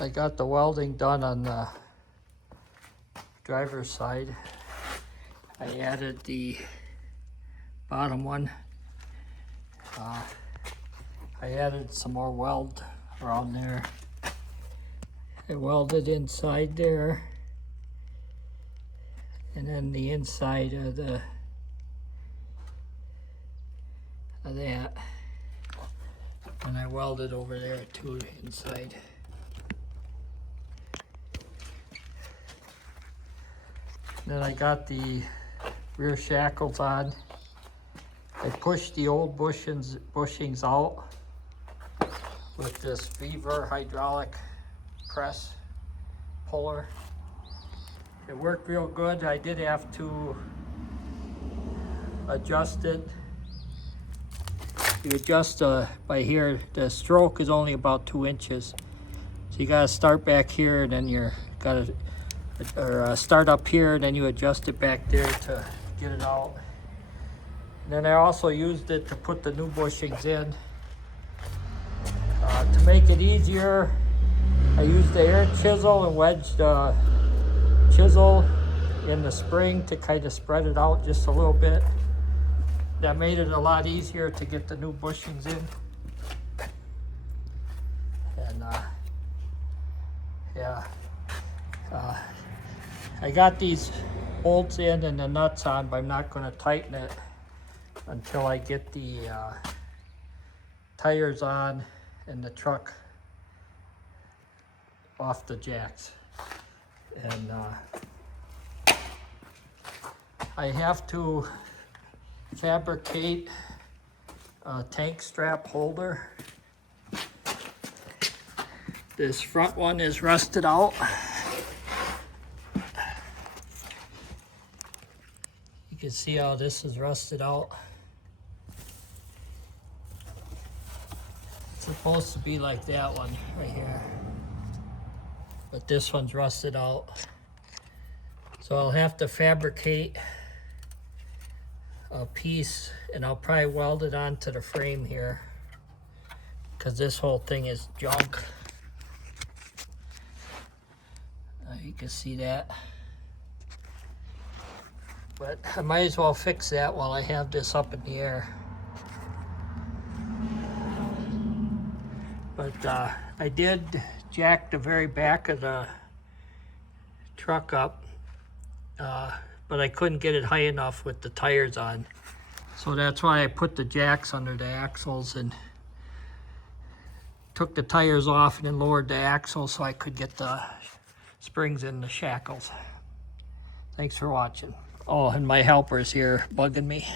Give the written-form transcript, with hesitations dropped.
I got the welding done on the driver's side. I added the bottom one. I added some more weld around there. I welded inside there, and then the inside of that. And I welded over there too, inside. Then I got the rear shackles on. I pushed the old bushings out with this Beaver hydraulic press puller. It worked real good. I did have to adjust it. You adjust by here, the stroke is only about 2 inches. So you gotta start back here, and then you're gotta start up here, and then you adjust it back there to get it out. And then I also used it to put the new bushings in. To make it easier, I used the air chisel and wedged the chisel in the spring to kind of spread it out just a little bit. That made it a lot easier to get the new bushings in. And I got these bolts in and the nuts on, but I'm not going to tighten it until I get the tires on and the truck off the jacks. And I have to fabricate a tank strap holder. This front one is rusted out. You can see how this is rusted out. It's supposed to be like that one right here, but this one's rusted out. So I'll have to fabricate a piece, and I'll probably weld it onto the frame here, because this whole thing is junk. You can see that. But I might as well fix that while I have this up in the air. But I did jack the very back of the truck up, but I couldn't get it high enough with the tires on. So that's why I put the jacks under the axles and took the tires off and then lowered the axle so I could get the springs in the shackles. Thanks for watching. Oh, and my helper's here bugging me.